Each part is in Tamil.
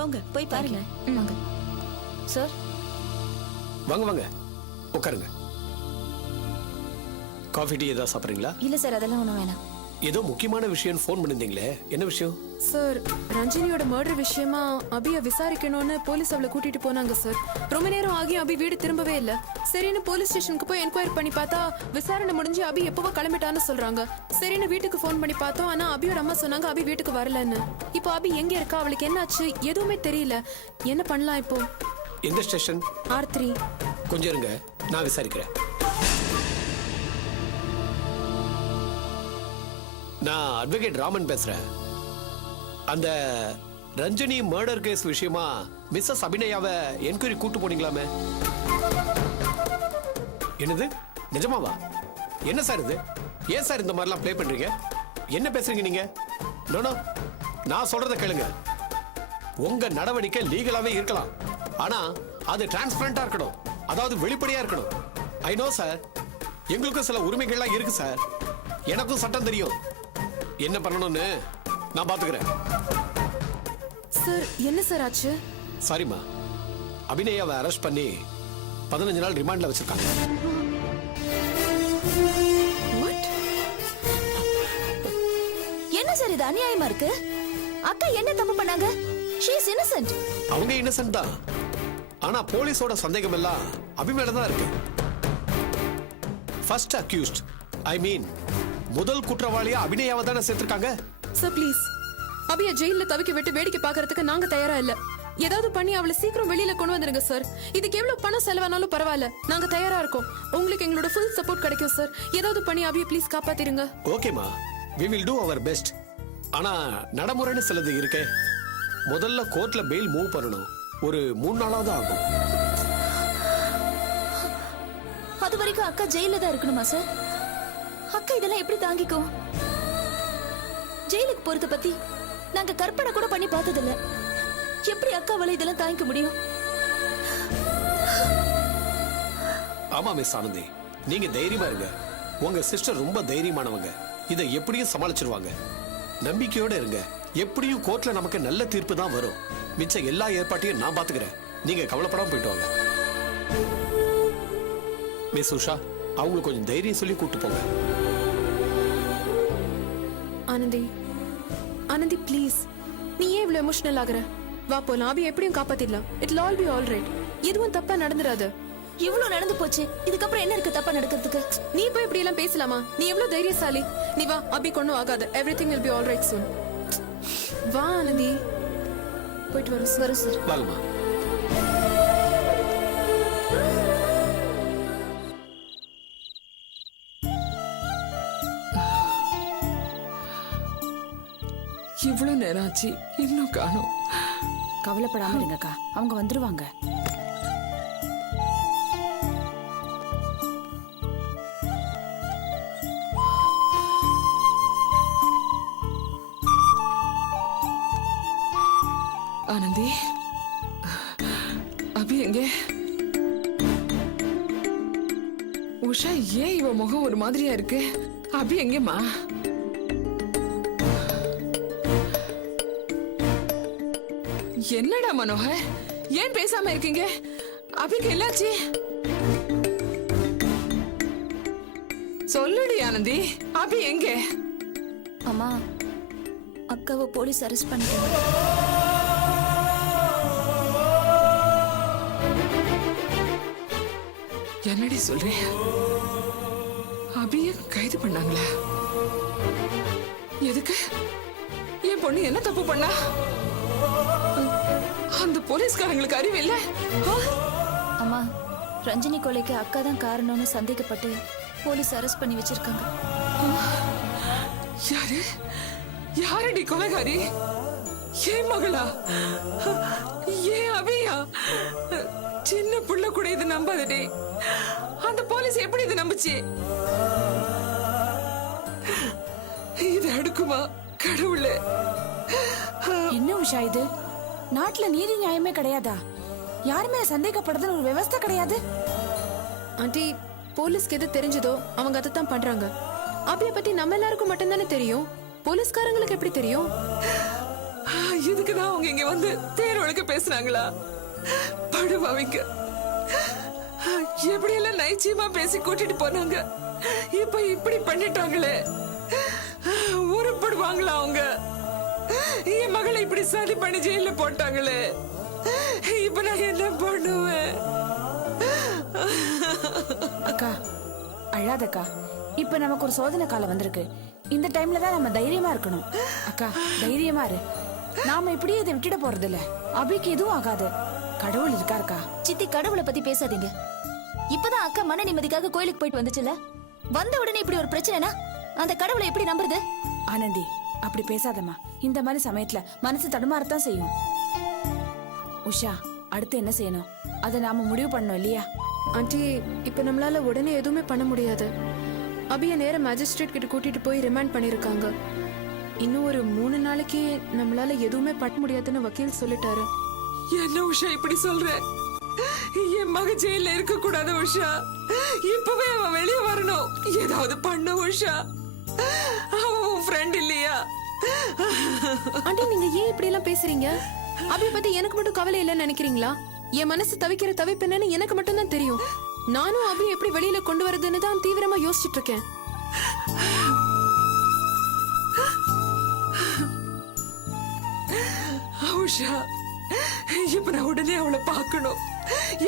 போங்க போய் பாருங்க. வாங்க சார். வாங்க வாங்க உட்காருங்க. காஃபி டீ ஏதாவது சாப்பிட்றீங்களா? இல்ல சார், அதெல்லாம் ஒண்ணும் வேணாம். ஏதோ முக்கியமான விஷயம் ஃபோன் பண்ணிருந்தீங்களே, என்ன விஷயம்? சார், ரஞ்சினியோட மர்டர் விஷயமா அபிய விசாரிக்கணும்னு போலீஸ் அவளை கூட்டிட்டு போனாங்க சார். ரொம்ப நேரம் ஆகி அபி வீடு திரும்பவே இல்ல. சரின்னு போலீஸ் ஸ்டேஷனுக்கு போய் என்கொயரி பண்ணி பார்த்தா விசாரணை முடிஞ்சு அபி எப்பவோ கிளம்பிட்டான்னு சொல்றாங்க. சரின்னு வீட்டுக்கு ஃபோன் பண்ணி பார்த்தோம். ஆனா அபியோட அம்மா சொன்னாங்க அபி வீட்டுக்கு வரலன்னு. இப்போ அபி எங்க இருக்கா, அவளுக்கு என்னாச்சு எதுவுமே தெரியல. என்ன பண்ணலாம் இப்போ? எந்த ஸ்டேஷன்? R3. கொஞ்சம் இருங்க, நான் விசாரிக்கிறேன். நான் அட்வொகேட் ராமன் பேசுறேன். அந்த ரஞ்சனி மர்டர் கேஸ் விஷயமா மிஸ்ஸஸ் அபிநயாவை என்கொயரி கூட்டு போனீங்களாமே? என்னது, நிஜமாவா? என்ன சார் இது? ஏன் சார் இந்த மாதிரிலாம் ப்ளே பண்றீங்க? என்ன பேசுறீங்க நீங்க? நோ, நான் சொல்றத கேளுங்க. உங்க நடவடிக்கை லீகலாவே இருக்கலாம், ஆனா அது டிரான்ஸ்பரண்டா இருக்கணும், அதாவது வெளிப்படையா இருக்கணும். ஐ நோ சார், எங்களுக்கும் சில உரிமைகள்லாம் இருக்கு சார். எனக்கும் சட்டம் தெரியும், என்ன பண்ணணும்னு நான் பாத்துக்கிறேன். சார், என்ன சார் ஆச்சு? சாரிமா, அபிநயாவை அரெஸ்ட் பண்ணி 15 நாள் ரிமாண்ட்ல வச்சிருக்காங்க. என்ன சார் இது அநியாயமா இருக்கு? அக்கா என்ன தப்பு பண்ணாங்க? she is innocent. அவங்க இன்னசென்ட் தான், ஆனா போலீஸோட சந்தேகம் எல்லாம் அபி மேல தான் இருக்கு. ஃபர்ஸ்ட் அக்யூஸ்ட், ஐ மீன் முதல் குற்றவாளியா அபிநயாவை தானே சேர்த்திருக்காங்க. சார் ப்ளீஸ், அபிய ஜெயில தவிக்க விட்டு வேடிக்கை பார்க்கறதுக்கு நாங்க தயாரா இல்ல. ஏதாவது பண்ணி அவளை சீக்கிரம் வெளியில கொண்டு வந்துருங்க சார். இதுக்கு எவ்வளவு பணம் செலவானாலும் பரவாயில்ல, நாங்க தயாரா இருக்கோம். உங்களுக்கு எங்களோட ஃபுல் சப்போர்ட் கிடைக்கும் சார். ஏதாவது பண்ணி அபிய ப்ளீஸ் காப்பாத்திருங்க. ஓகேமா, we will do our best. ஆனா நடைமுறைன்னு சிலது இருக்கே. முதல்ல கோர்ட்ல பெயில் மூவ் பண்ணணும், ஒரு 3 நாளாவது ஆகும். அது வரைக்கும் அக்கா ஜெயில தான் இருக்கணுமா சார்? அக்கா இதெல்லாம் எப்படி தாங்கிக்கும்? ஜெயிலுக்கு போறத பத்தி நாங்க கற்பனை கூட பண்ணி பார்த்ததில்ல. எப்படி அக்காவால இதெல்லாம் தாங்கிக்க முடியும்? ஆமா மிஸ் ஆனந்தி, நீங்க தைரியமா இருங்க. உங்க சிஸ்டர் ரொம்ப தைரியமானவங்க, இதை எப்படியும் சமாளிச்சிருவாங்க. நம்பிக்கையோட இருங்க. எப்படியும் கோர்ட்ல நமக்கு நல்ல தீர்ப்பு தான் வரும். மிச்ச எல்லா ஏற்பாட்டையும் நான் பாத்துக்கிறேன், நீங்க கவலைப்படாம போயிட்டு வாங்க. மிஸ் உஷா, அவங்களுக்கு கொஞ்சம் தைரியம் சொல்லி கூட்டு போங்க. ஆனந்தி, ஆனந்தி ப்ளீஸ், நீ ஏன் இவ்வளவு எமோஷனல் ஆகுற? வா போலாம், அபி எப்படியும் காப்பாத்திடலாம். இட்'ll all be all right. எதுவும் தப்பா நடந்துராது. இவ்வளவு நடந்து போச்சு, இதுக்கப்புறம் என்ன இருக்கு தப்பா நடக்கிறதுக்கு? நீ போய் இப்படி எல்லாம் பேசலாமா? நீ எவ்வளவு தைரியசாலி. நீ வா, அபி கொண்டு ஆகாது. everything will be all right soon. வா ஆனந்தி, போயிட்டு வரும் சார். வாங்கம்மா. இவ்வளவு நேரம் ஆச்சு, இன்னும் காணோம். கவலைப்படாம இருங்கக்கா, அவங்க வந்துருவாங்க. ஆனந்தி, அபி எங்க? உஷா, ஏன் இவ முகம் ஒரு மாதிரியா இருக்கு? அபி எங்கம்மா? என்னடா மனோகர், ஏன் பேசாம இருக்கீங்க? அபிக்கு என்னாச்சு? சொல்லுடி ஆனந்தி, அபி எங்க? அம்மா, அக்காவை போலீஸ் அரெஸ்ட் பண்ணிட்டாங்க. என்னடி சொல்றீங்க? அபிய கைது பண்ணாங்களா? எதுக்கு? என் பொண்ணு என்ன தப்பு பண்ணா? அந்த போலீஸ்காரங்களுக்கு அறிவு இல்ல? அம்மா, ரஞ்சினி கொலைக்கு அக்கா தான் காரணம்னு சந்தேகப்பட்டு போலீஸ் அரெஸ்ட் பண்ணி வச்சிருக்காங்க. யாரு? யாரடி கொலைகாரி? ஏன் மகளா? ஏன் அபியா? சின்ன புள்ள கூட இது நம்பாதடி. அந்த போலீஸ் எப்படி இது நம்புச்சு? இது அடுக்குமா கடவுளே? என்ன உஷா இது? நாட்டுல நீதி நியாயமே கிடையாதா? யாருமே சந்தேகப்படுறதுன்னு ஒரு விவஸ்தை கிடையாது. ஆண்டி, போலீஸ்க்கு எது தெரிஞ்சதோ அவங்க அதைத்தான் பண்றாங்க. அபிய பத்தி நம்ம எல்லாருக்கும் மட்டும்தானே தெரியும், போலீஸ்காரங்களுக்கு எப்படி தெரியும்? இதுக்குதான் அவங்க இங்க வந்து தேர் ஒழுக்க பேசுனாங்களா? படுவாவிங்க. எப்படி எல்லாம் நைச்சியமா பேசி கூட்டிட்டு போனாங்க, இப்ப இப்படி பண்ணிட்டாங்களே. உருப்படுவாங்களா அவங்க? என் மகளை இப்படி சதி பண்ணி ஜெயில போட்டாங்களே. இப்ப நான் என்ன பண்ணுவேன்? அக்கா அழாதக்கா. இப்ப நமக்கு ஒரு சோதனை காலம் வந்திருக்கு. இந்த டைம்ல தான் நம்ம தைரியமா இருக்கணும். அக்கா தைரியமா இரு. நாம இப்படியே இதை விட்டுட போறது இல்ல. அபிக்கு எதுவும் ஆகாது. கடவுள் இருக்காருக்கா. சித்தி, கடவுளை பத்தி பேசாதீங்க. இப்பதான் அக்கா மன நிம்மதிக்காக கோயிலுக்கு போயிட்டு வந்துச்சுல, வந்த உடனே இப்படி ஒரு பிரச்சனைனா அந்த கடவுளை எப்படி நம்புறது? ஆனந்தி அப்படி பேசாதம்மா. இந்த மாதிரி சமயத்துல மனசு தடுமாறத்தான் செய்யும். உஷா, அடுத்து என்ன செய்யணும் அதை நாம முடிவு பண்ணோம் இல்லையா? ஆண்டி, இப்ப நம்மளால உடனே எதுவுமே பண்ண முடியாது. அபிய நேர மேஜிஸ்ட்ரேட் கிட்ட கூட்டிட்டு போய் ரிமாண்ட் பண்ணிருக்காங்க. இன்னும் ஒரு 3 நாளைக்கு நம்மளால எதுவுமே பண்ண முடியாதுன்னு வக்கீல் சொல்லிட்டாரு. என்ன உஷா இப்படி சொல்ற? என் மக ஜெயில இருக்க கூடாது உஷா. இப்பவே அவன் வெளியே வரணும். ஏதாவது பண்ண உஷா. அவன் ஃப்ரெண்ட் இல்லையா? ஆண்டி, நீங்க ஏன் இப்படி எல்லாம் பேசுறீங்க? அபிய பத்தி எனக்கு மட்டும் கவலை இல்லைன்னு நினைக்கிறீங்களா? என் மனசு தவிக்கிற தவிப்பு என்னன்னு எனக்கு மட்டும் தான் தெரியும். நானும் அபிய எப்படி வெளியில கொண்டு வரதுன்னு தான் தீவிரமா யோசிச்சுட்டு இருக்கேன். உஷா, இப்ப நான் உடனே அவளை பார்க்கணும்.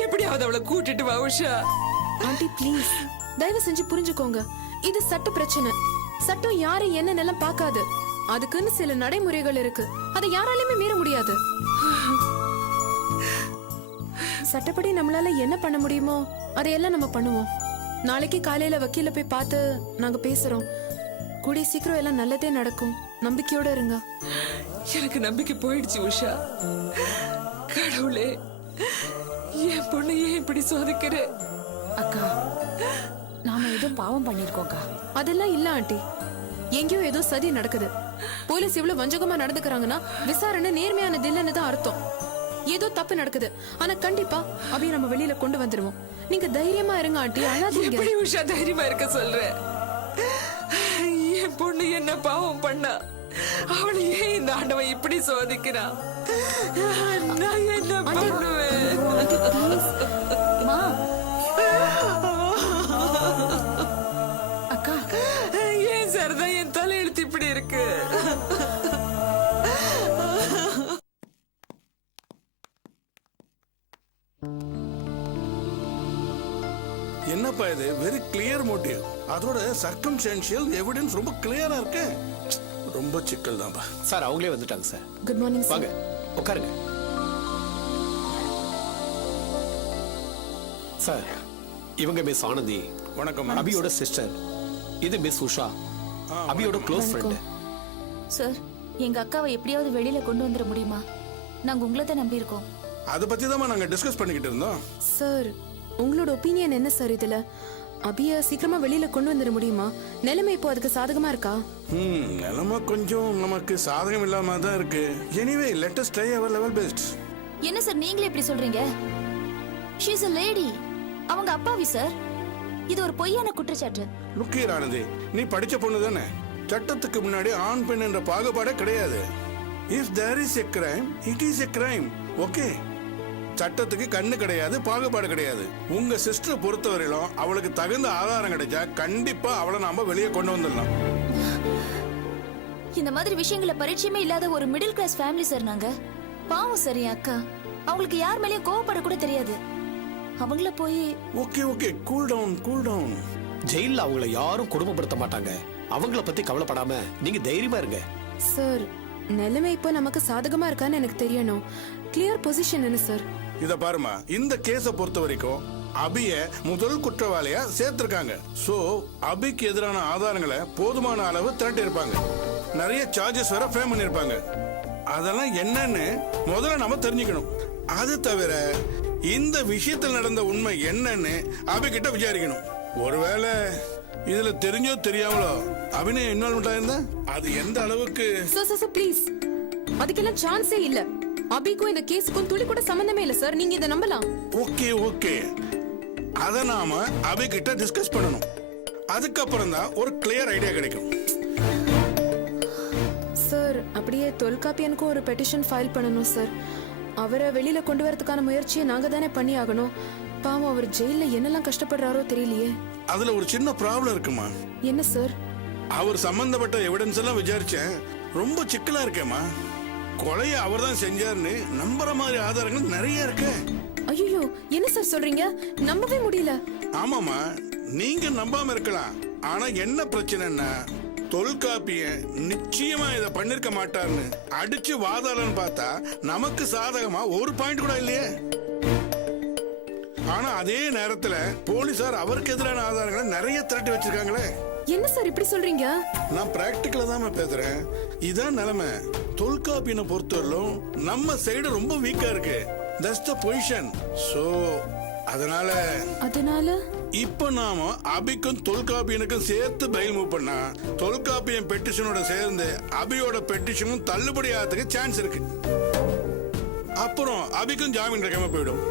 எப்படியாவது அவளை கூட்டிட்டு வா உஷா. ஆண்டி ப்ளீஸ், தயவு செஞ்சு புரிஞ்சுக்கோங்க. இது சட்ட பிரச்சனை. சட்டம் யாரை என்ன நிலம் பார்க்காது. அதுக்குன்னு சில நடைமுறைகள் இருக்கு. அதை யாராலையுமே மீற முடியாது. சட்டப்படி நம்மளால என்ன பண்ண முடியுமோ அதையெல்லாம் நம்ம பண்ணுவோம். நாளைக்கு காலையில வக்கீல போய் பார்த்து நாங்க பேசுறோம். கூடிய சீக்கிரம் எல்லாம் நல்லதே நடக்கும். நம்பிக்கையோட இருங்க. எனக்கு நம்பிக்கை போயிடுச்சு உஷா. கடவுளே, என் பொண்ணு ஏன் இப்படி சோதிக்கிற? அக்கா நாம ஏதோ பாவம் பண்ணிருக்கோம்க்கா. அதெல்லாம் இல்ல ஆண்டி. எங்கேயோ ஏதோ சதி நடக்குது. போலீஸ் இவ்வளவு வஞ்சகமா நடந்துக்கிறாங்கன்னா விசாரணை நேர்மையானது இல்லைன்னு தான் அர்த்தம். ஏதோ தப்பு நடக்குது. ஆனா கண்டிப்பா அபிய நம்ம வெளியில கொண்டு வந்துருவோம். நீங்க தைரியமா இருங்க ஆண்டி, அழாதீங்க. எப்படி உஷா தைரியமா இருக்க சொல்ற? என் பொண்ணு என்ன பாவம் பண்ணா? அவளை ஏன் இந்த ஆண்டவன் இப்படி சோதிக்கிறான்? நான் என்ன பண்ணுவேன்? மா, அக்கா ஏன் சரிதான் என் தலையெழுத்து இப்படி இருக்கு? என்னப்பா இது? Very clear motive. அதோட சர்க்கம்ஸ்டான்ஷியல் எவிடன்ஸ் ரொம்ப கிளியரா இருக்கு. ரொம்ப சிக்கல் தான்பா. சார் அவங்களே வந்துட்டாங்க சார். Good morning sir. வாங்க உட்காருங்க. சார் இவங்க மிஸ் ஆனந்தி, வணக்கம். அபியோட சிஸ்டர். இது மிஸ் உஷா, அபியோட க்ளோஸ் ஃப்ரெண்ட். சார், எங்க அக்காவை எப்படியாவது வெளியில கொண்டு வந்துட முடியுமா? நாங்க உங்களை தான் நம்பி இருக்கோம். அதை பத்தி தான் நாங்க டிஸ்கஸ் பண்ணிக்கிட்டு இருந்தோம். சார், உங்களோட ஒப்பீனியன் என்ன சார் இதுல? அபிய சீக்கிரமா வெளியில கொண்டு வந்துட முடியுமா? நிலைமை இப்போ அதுக்கு சாதகமா இருக்கா? நிலைமை கொஞ்சம் நமக்கு சாதகம் இல்லாம தான் இருக்கு. Anyway let us try our level best. என்ன சார் நீங்களே இப்படி சொல்றீங்க? She is a lady. அவங்க அப்பாவி சார். இது ஒரு பொய்யான குற்றச்சாட்டு. லுக் ஹியர் ஆனந்தி, நீ படிச்ச பொண்ணு தானே? சட்டத்துக்கு முன்னாடி ஆண் பெண் என்ற பாகுபாடே கிடையாது. If there is a crime, it is a crime. Okay, சட்டத்துக்கு கண்ணு கிடையாது, பாகுபாடு கிடையாது. உங்க சிஸ்டர் பொறுத்தவரையிலும் அவளுக்கு தகுந்த ஆதாரம் கிடைச்சா கண்டிப்பா அவளை நாம வெளியே கொண்டு வந்துடலாம். இந்த மாதிரி விஷயங்களை பரிச்சயமே இல்லாத ஒரு மிடில் கிளாஸ் ஃபேமிலி சார் நாங்க. பாவம் சார் என் அக்கா. அவங்களுக்கு யார் மேலயும் கோவப்பட கூட தெரியாது. அவங்கள போய் okay okay, cool down cool down. ஜெயில அவங்கள யாரும் குடும்பப்படுத்த மாட்டாங்க. அவங்கள பத்தி கவலைப்படாம நீங்க தைரியமா இருங்க. சார், நிலைமை இப்போ நமக்கு சாதகமா இருக்கான்னு எனக்கு தெரியணும். கிளியர் பொசிஷன் என்ன சார்? இத பாருமா, இந்த கேஸ பொறுத்த வரைக்கும் அபிய முதல் குற்றவாளியா சேர்த்திருக்காங்க. சோ அபிக்கு எதிரான ஆதாரங்களை போதுமான அளவு திரட்டி இருப்பாங்க. நிறைய சார்ஜஸ் வேற ஃப்ரேம் பண்ணிருப்பாங்க. அதெல்லாம் என்னன்னு முதல்ல நம்ம தெரிஞ்சுக்கணும். அது தவிர இந்த விஷயத்தில் நடந்த உண்மை என்னன்னு அபி கிட்ட விசாரிக்கணும். ஒருவேளை இதுல தெரிஞ்சோ தெரியாமலோ அபிநயம் இன்வால்வ்மெண்ட் ஆயிருந்தா அது எந்த அளவுக்கு? சார் ப்ளீஸ், அதுக்கெல்லாம் சான்ஸே இல்ல. அபிக்கும் இந்த கேஸுக்கும் துளி கூட சம்பந்தமே இல்ல சார். நீங்க இதை நம்பலாம். ஓகே ஓகே, அத நாம அபி கிட்ட டிஸ்கஸ் பண்ணணும். அதுக்கப்புறம் தான் ஒரு கிளியர் ஐடியா கிடைக்கும். சார், அப்படியே தொல்காப்பியனுக்கும் ஒரு பெட்டிஷன் ஃபைல் பண்ணணும் சார். அவரை வெளியில கொண்டு வரதுக்கான முயற்சியை நாங்க தானே பண்ணி ஆகணும். பாவம் அவர் ஜெயில என்னெல்லாம் கஷ்டப்படுறாரோ தெரியலையே. அதுல ஒரு சின்ன ப்ராப்ளம் இருக்குமா. என்ன சார்? அவர் சம்பந்தப்பட்ட எவிடன்ஸ் எல்லாம் விசாரிச்சேன். ரொம்ப சிக்கலா இருக்கேம்மா. கொலையை அவர் தான் செஞ்சாருன்னு நம்புற மாதிரி ஆதாரங்கள் நிறைய இருக்கு. ஐயோ, என்ன சார் சொல்றீங்க? நம்பவே முடியல. ஆமாமா, நீங்க நம்பாம இருக்கலாம். ஆனா என்ன பிரச்சனைன்னா தொல்காப்பிய நிச்சயமா இத பண்ணிருக்க மாட்டார்னு அடிச்சு வாதாடன்னு பார்த்தா நமக்கு சாதகமா ஒரு பாயிண்ட் கூட இல்லையே. ஆனா அதே நேரத்துல போலீசார் அவருக்கு எதிரான ஆதாரங்களை நிறைய திரட்டி வச்சிருக்காங்களே. என்ன சார் இப்படி சொல்றீங்க? நான் பிராக்டிகலா தான் பேசுறேன். இதான் நிலைமை. தொல்காப்பியனை பொறுத்தவரையிலும் நம்ம சைடு ரொம்ப வீக்கா இருக்கு. That's the position. சோ அதனால இப்ப நாம அபிக்கும் தொல்காப்பியனுக்கும் சேர்த்து பெயில் மூவ் பண்ணா தொல்காப்பியன் பெட்டிஷனோட சேர்ந்து அபியோட பெட்டிஷனும் தள்ளுபடி ஆகிறதுக்கு சான்ஸ் இருக்கு. அப்புறம் அபிக்கும் ஜாமீன் கிடைக்காம போயிடும்.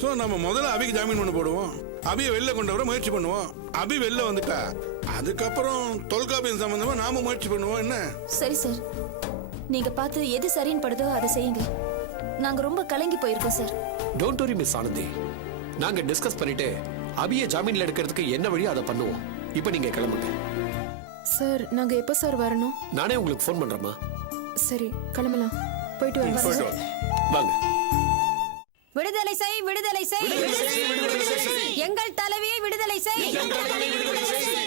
சோ நம்ம முதல்ல அபிக்கு ஜாமீன் பண்ண போடுவோம். அபியை வெளில கொண்டு வர முயற்சி பண்ணுவோம். அபி வெளில வந்துட்டா அதுக்கப்புறம் தொல்காப்பியன் சம்பந்தமா நாம முயற்சி பண்ணுவோம். என்ன? சரி சார், நீங்க பார்த்து எது சரின்னு படுதோ அதை செய்யுங்க. நாங்க ரொம்ப கலங்கி போயிருக்கோம் sir. Don't worry Miss Anandhi. நாங்க டிஸ்கஸ் பண்ணிட்டு அபியை ஜாமீன்ல எடுக்கிறதுக்கு என்ன வழியோ அதை பண்ணுவோம். இப்போ நீங்க கிளம்புங்க. சார், நாங்க எப்ப சார் வரணும்? நானே உங்களுக்கு ஃபோன் பண்றேம்மா. சரி, கிளம்பலாம். போயிட்டு வரேன் போயிட்டு சார். வாங்க. வாங்க. விடுதலை செய், விடுதலை செய், எங்கள் தலைவியை விடுதலை செய்,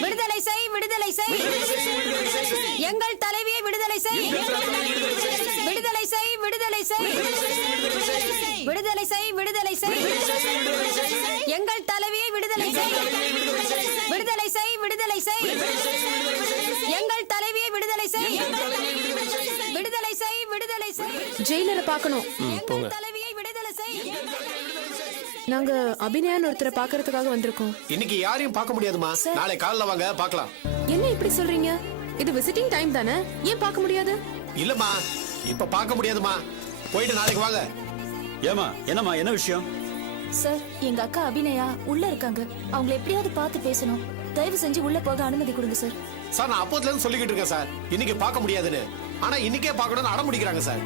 விடுதலை செய், விடுதலை செய், எங்கள் தலைவியை விடுதலை செய், விடுதலை செய், விடுதலை செய், விடுதலை செய், விடுதலை செய், எங்கள் தலைவியை விடுதலை செய், விடுதலை செய், விடுதலை செய், எங்கள் தலைவியை விடுதலை செய், விடுதலை செய், விடுதலை செய். ஜெயிலரை பார்க்கணும். போங்க. தலைவியை விடுதலை செய். நாங்க அபிநயான்னு ஒருத்தரை பார்க்கறதுக்காக வந்திருக்கோம். இன்னைக்கு யாரையும் பார்க்க முடியாதுமா. நாளை காலைல வாங்க பார்க்கலாம். என்ன இப்படி சொல்றீங்க? இது விசிட்டிங் டைம் தானே, ஏன் பார்க்க முடியாது? இல்லம்மா, இப்ப பார்க்க முடியாதுமா. போயிட்டு நாளைக்கு வாங்க. ஏமா, என்னம்மா, என்ன விஷயம்? சார், எங்க அக்கா அபிநயா உள்ள இருக்காங்க. அவங்கள எப்படியாவது பார்த்து பேசணும். தயவு செஞ்சு உள்ள போக அனுமதி கொடுங்க சார். சார், நான் அப்போதுல இருந்து சொல்லிக்கிட்டு இருக்கேன் சார், இன்னைக்கு பார்க்க முடியாதுன்னு. ஆனா இன்னைக்கே பார்க்கணும்னு அடம் பிடிக்கிறாங்க சார்.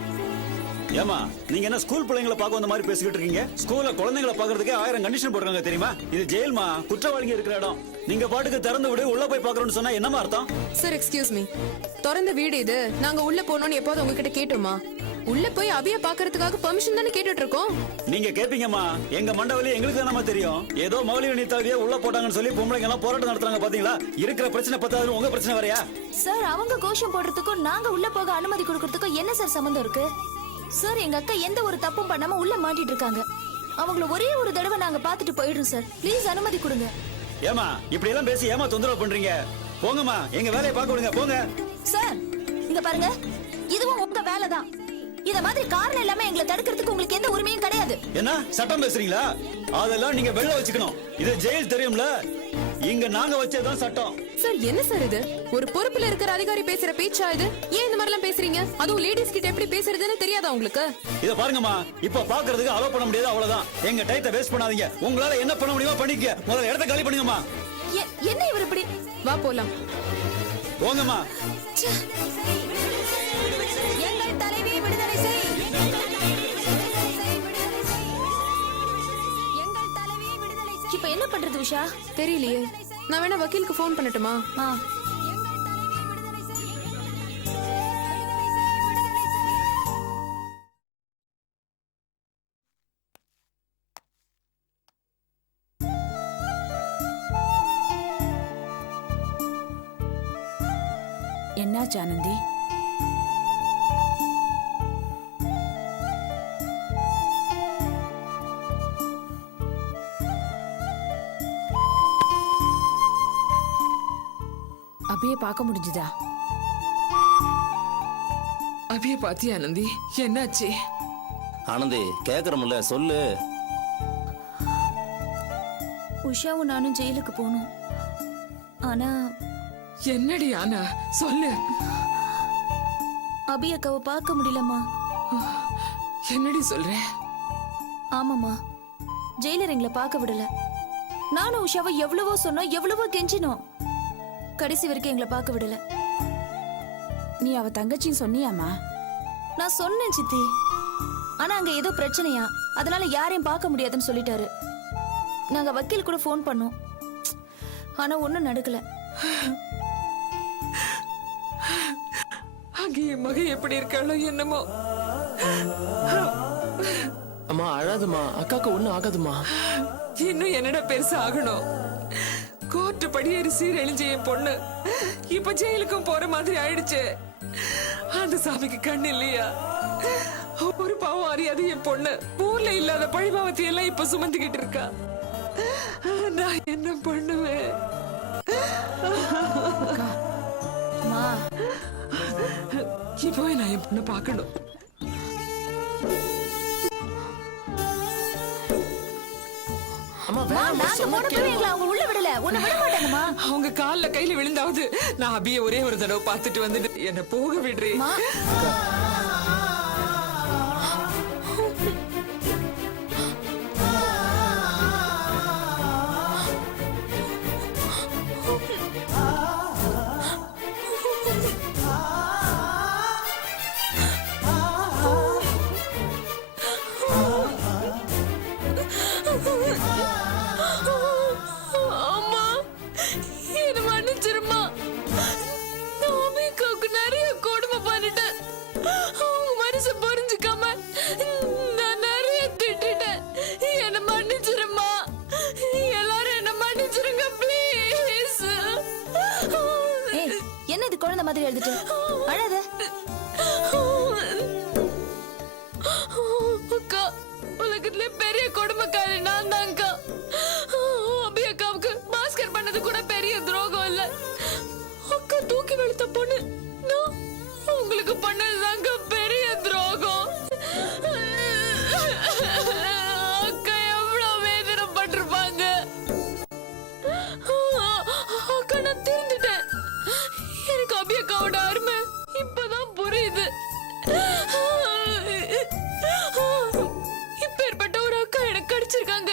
ஏமா, நீங்க என்ன ஸ்கூல் பிள்ளைங்களை பார்க்க வந்த மாதிரி பேசிக்கிட்டு இருக்கீங்க? ஸ்கூல்ல குழந்தைகளை பார்க்கறதுக்கே 1000 கண்டிஷன் போடுறாங்க தெரியுமா? இது ஜெயில்மா, குற்றவாளிங்க இருக்கிற இடம். நீங்க பாட்டுக்கு திறந்து விடு, உள்ள போய் பார்க்கறோம்னு சொன்னா என்னமா அர்த்தம்? Sir, excuse me. திறந்த வீடு இது. நாங்க உள்ள போறோம்னு எப்போது உங்ககிட்ட கேட்டோமா? உள்ள போய் அபிய பார்க்கறதுக்காக பெர்மிஷன் தானே கேட்டுட்டு இருக்கோம். நீங்க கேப்பீங்கம்மா, எங்க மண்டவலி எங்களுக்கு தானமா தெரியும். ஏதோ மகளிர் நீத்தாவிய உள்ள போட்டாங்கன்னு சொல்லி பொம்பளைங்க எல்லாம் போராட்டம் நடத்துறாங்க பாத்தீங்களா? இருக்கிற பிரச்சனை பத்தாது, உங்க பிரச்சனை வரையா? சார், அவங்க கோஷம் போடுறதுக்கும் நாங்க உள்ள போக அனுமதி கொடுக்கறதுக்கும் என்ன சார் சம்பந்தம் இருக்கு? சார், எங்க அக்கா எந்த ஒரு தப்பும் பண்ணாம உள்ள மாட்டிட்டு இருக்காங்க. அவங்கள ஒரே ஒரு தடவை நாங்க பாத்துட்டு போயிடுறோம் சார். ப்ளீஸ் அனுமதி கொடுங்க. ஏமா, இப்படி எல்லாம் பேசி ஏமா தொந்தரவு பண்றீங்க? போங்கம்மா, எங்க வேலையை பார்க்க விடுங்க, போங்க. சார், இங்க பாருங்க, இதுவும் உங்க வேலை தான். இத மாதிரி காரணம் இல்லாம எங்களை தடுக்கிறதுக்கு உங்களுக்கு எந்த உரிமையும் கிடையாது. என்ன சட்டம் பேசுறீங்களா? அதெல்லாம் நீங்க வெளில வச்சுக்கணும். இது ஜெயில் தெரியும்ல, இங்க நாங்க வச்சதான் சட்டம். சார், என்ன சார் இது? ஒரு பொறுப்புல இருக்கிற அதிகாரி பேசுற பேச்சா இது? ஏன் இந்த மாதிரி எல்லாம் பேசுறீங்க? அதுவும் லேடிஸ் கிட்ட எப்படி பேசுறதுன்னு தெரியாதா உங்களுக்கு? இத பாருங்கம்மா, இப்ப பாக்குறதுக்கு அலோ பண்ண முடியாது, அவ்வளவுதான். எங்க டைத்தை வேஸ்ட் பண்ணாதீங்க. உங்களால என்ன பண்ண முடியுமோ பண்ணிக்க. முதல்ல இடத்த காலி பண்ணுங்கம்மா. என்ன இவர் இப்படி? வா போலாம். போங்கம்மா. எங்கள் தலைவியை விடுதலை செய். எங்கள் தலைவியை விடுதலை செய். இப்ப என்ன பண்றது உஷா? தெரியலையே. நான் வேணா வக்கீலுக்கு ஃபோன் பண்ணட்டுமா? என்னாச்சு ஆனந்தி? அபியை பார்க்க முடிஞ்சுதா? அபிய பாத்தியா ஆனந்தி? என்னாச்சு? ஆனந்தி, கேக்குறோம்ல, சொல்லு. உஷாவும் நானும் ஜெயிலுக்கு போனோம். ஆனா என்னடி ஆனா? சொல்லு. அபி அக்காவை பார்க்க முடியலம்மா. என்னடி சொல்ற? ஆமாம்மா, ஜெயிலர் எங்களை பார்க்க விடல. நானும் உஷாவை எவ்வளவோ சொன்னோம், எவ்வளவோ கெஞ்சினோம். கடைசி வரைக்கும் எங்களை பார்க்க விடல. நீ அவ தங்கச்சின்னு சொன்னியாமா? நான் சொன்னேன் சித்தி. ஆனா அங்க ஏதோ பிரச்சனையா, அதனால யாரையும் பார்க்க முடியாதுன்னு சொல்லிட்டாரு. நாங்க வக்கீல் கூட ஃபோன் பண்ணோம், ஆனா ஒண்ணும் நடக்கல. அங்க என் மகன் எப்படி இருக்காளோ என்னமோ. அம்மா அழாதுமா, அக்காக்கு ஒண்ணும் ஆகாதுமா. இன்னும் என்னடா பெருசா ஆகணும்? கோர்ட்டு படியேறி சீரழிஞ்ச என் பொண்ணு இப்ப ஜெயிலுக்கும் போற மாதிரி ஆயிடுச்சு. அந்த சாமிக்கு கண்ணு இல்லையா? ஒரு பாவம் அறியாது என் பொண்ணு ஊர்ல இல்லாத பழிபாவத்தை எல்லாம் இப்ப சுமந்துகிட்டு இருக்கா. நான் என்ன பண்ணுவேன்? அம்மா, இப்போ நான் என் பொண்ணை பார்க்கணும். அம்மா அம்மா, வேணாம்மா, நாங்க சொன்னா போன கேளுமா. எங்களை அவங்க உள்ள விடல. உன்னை விட மாட்டாங்கம்மா. அவங்க கால்ல கையில விழுந்தாவது நான் அபிய ஒரே ஒரு தடவை பார்த்துட்டு வந்துட்டு என்ன போக விடுறேன். அம்மா, அம்மா என்ன மன்னிச்சிருமா. நான் அபிகாவுக்கு நிறைய கொடுமை பண்ணிட்டேன். அவங்க மனசு புரிஞ்சுக்காம நான் நிறைய திட்டிட்டேன். என்ன மன்னிச்சிருமா. எல்லாரும் என்ன மன்னிச்சிருங்க ப்ளீஸ். ஏய், என்ன இது குழந்தை மாதிரி எழுதிட்டு அழாத. அக்கா, உலகத்திலே பெரிய கொடுமைக்காரி நான் தான்க்கா. அபி அக்காவுக்கு பாஸ்கர் பண்ணது கூட பெரிய துரோகம் இல்ல. அக்கா தூக்கி வெளுத்த பொண்ணு நான் உங்களுக்கு பண்ணதுதாங்க பெரிய துரோகம். அக்கா எவ்வளவு வேதனைப்பட்டிருப்பாங்க. அக்கா நான் திருந்துட்டேன். எனக்கு அபி அக்காவோட அருமை இப்பதான் புரியுது. இப்பேற்பட்ட ஒரு அக்கா எனக்கு கிடைச்சிருக்காங்க.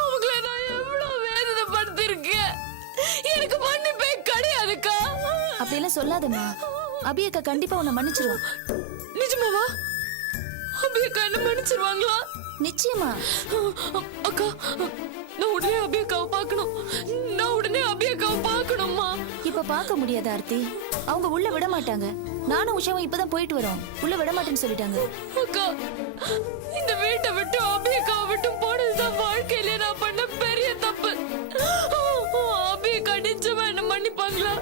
அவங்கள நான் எவ்வளவு வேதனைப்படுத்திருக்கேன். எனக்கு மன்னிப்பே கிடையாதுக்கா. அப்படியெல்லாம் சொல்லாதம்மா. அபி அக்கா கண்டிப்பா உன்னை மன்னிச்சிரும். நிஜமாவா? அபி அக்கா என்ன மன்னிச்சிருவாங்களா? நிச்சயமா. அக்கா, நான் உடனே அபி அக்காவை பார்க்கணும். நான் உடனே அபி அக்காவை பார்க்கணும்மா. இப்ப பார்க்க முடியாது ஆர்த்தி. அவங்க உள்ள விட மாட்டாங்க. நானும் உஷாவும் இப்பதான் போயிட்டு வரோம். உள்ள விட மாட்டேன்னு சொல்லிட்டாங்க. அக்கா, இந்த வீட்டை விட்டு அபி அக்காவை விட்டு போனதுதான் வாழ்க்கையில நான் பண்ண பெரிய தப்பு. அபி அக்கா நிச்சயமா என்ன மன்னிப்பாங்களா?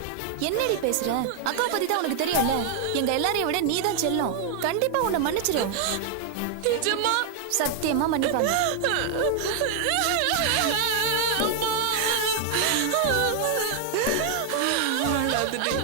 என்னடி பேசுற? அக்கா பத்தி தான் உனக்கு தெரியும்ல. எங்க எல்லாரையும் விட நீதான் செல்லம். கண்டிப்பா உன்னை மன்னிச்சிரும். நிஜமா? சத்தியமா மன்னிப்பாங்க. அழாதடி.